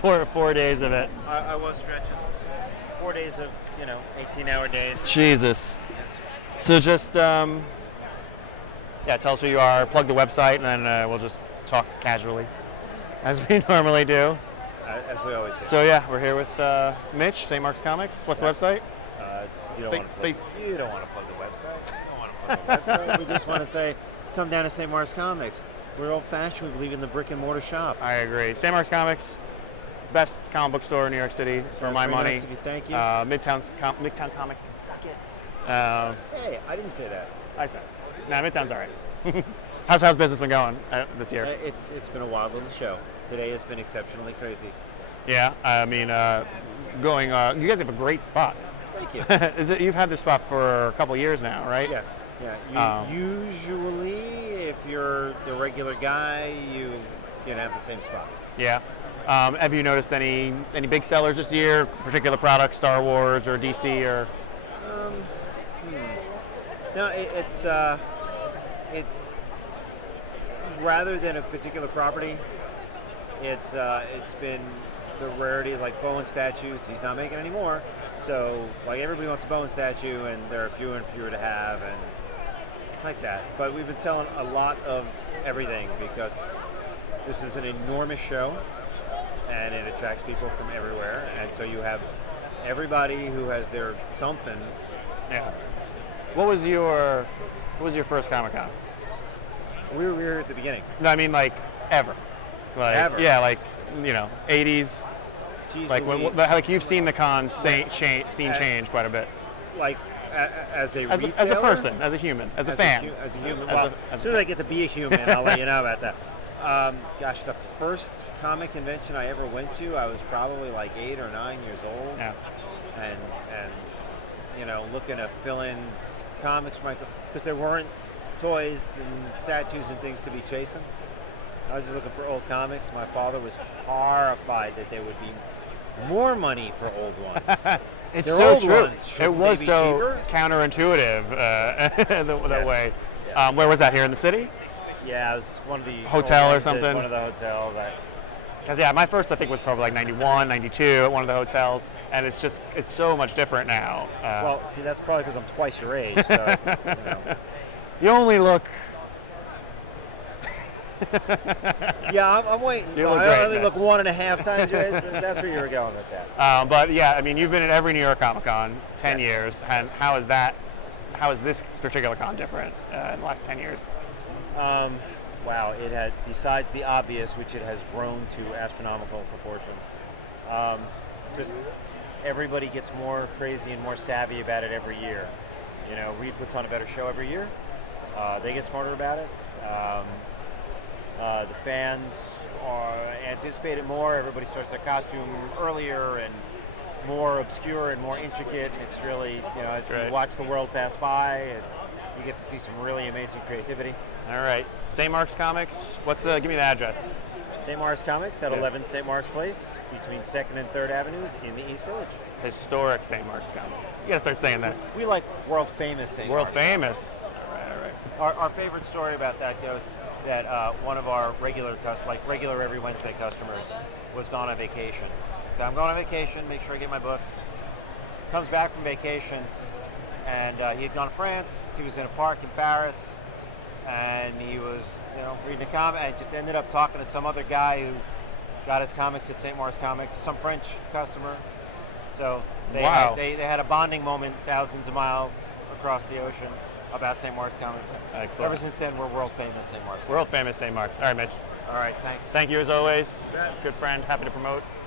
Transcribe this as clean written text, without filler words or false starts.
4 days of it. I was stretching. 4 days of 18-hour days. Jesus. So just tell us who you are, plug the website, and then we'll just talk casually, as we normally do. As we always do. So yeah, we're here with Mitch, St. Mark's Comics. What's the website? You don't want to plug the website. You don't want to plug the website. We just want to say, come down to St. Mark's Comics. We're old-fashioned. We believe in the brick-and-mortar shop. I agree. St. Mark's Comics, best comic book store in New York City for my money. Nice of you. Thank you. Midtown Comics can suck it. Hey, I didn't say that. I said. Nah, Midtown's all right. How's business been going this year? It's been a wild little show. Today has been exceptionally crazy. Yeah, I mean, you guys have a great spot. Thank you. You've had this spot for a couple years now, right? Yeah. Usually, if you're the regular guy, you can have the same spot. Yeah. Have you noticed any big sellers this year? Particular products, Star Wars or DC or? No, it's rather than a particular property. It's been the rarity, like Bowen statues. He's not making any more, so like everybody wants a Bowen statue, and there are fewer and fewer to have, and like that. But we've been selling a lot of everything because this is an enormous show, and it attracts people from everywhere, and so you have everybody who has their something. Yeah. What was your first Comic-Con? We were here at the beginning. No, I mean like ever. Like, ever? Yeah, like 80s. Jeez, like you've seen the con change quite a bit. Like as a retailer? As a person, as a human, as a fan. As a human. Well, as soon as I get to be a human, I'll let you know about that. Gosh, the first comic convention I ever went to, I was probably like 8 or 9 years old. Yeah. And looking to fill in comics because there weren't toys and statues and things to be chasing. I was just looking for old comics. My father was horrified that there would be more money for old ones. It's They're so old true. Ones. It was so cheaper? Counterintuitive that way. Yes. Where was that? Here in the city? Yeah, it was one of the hotel or something. One of the hotels. Because my first I think was probably like 91, 92 at one of the hotels, and it's so much different now. Well, see, that's probably because I'm twice your age. So, You only look. Yeah, I'm waiting. You look I great, only Mitch. look 1.5 times your age. That's where you were going with that. But yeah, I mean, you've been at every New York Comic Con, 10 Yes. years, and how is this particular con different in the last 10 years? Wow, it had, besides the obvious, which it has grown to astronomical proportions, just everybody gets more crazy and more savvy about it every year. Reed puts on a better show every year. They get smarter about it. The fans anticipate it more. Everybody starts their costume earlier and more obscure and more intricate. And it's really, as you watch the world pass by, you get to see some really amazing creativity. All right, St. Mark's Comics. Give me the address. St. Mark's Comics at 11 St. Mark's Place between 2nd and 3rd Avenues in the East Village. Historic St. Mark's Comics. You gotta start saying that. We like world famous St. World Mark's. famous. All right. Our favorite story about that goes that one of our regular every Wednesday customers was gone on vacation. So I'm going on vacation, make sure I get my books. Comes back from vacation, and he had gone to France. He was in a park in Paris, and he was reading a comic, and just ended up talking to some other guy who got his comics at St. Mark's Comics, some French customer. So they had a bonding moment thousands of miles across the ocean about St. Mark's Comics. Excellent. Ever since then, we're world famous St. Mark's. World famous St. Mark's. All right, Mitch. All right, thanks. Thank you as always. Good friend. Happy to promote.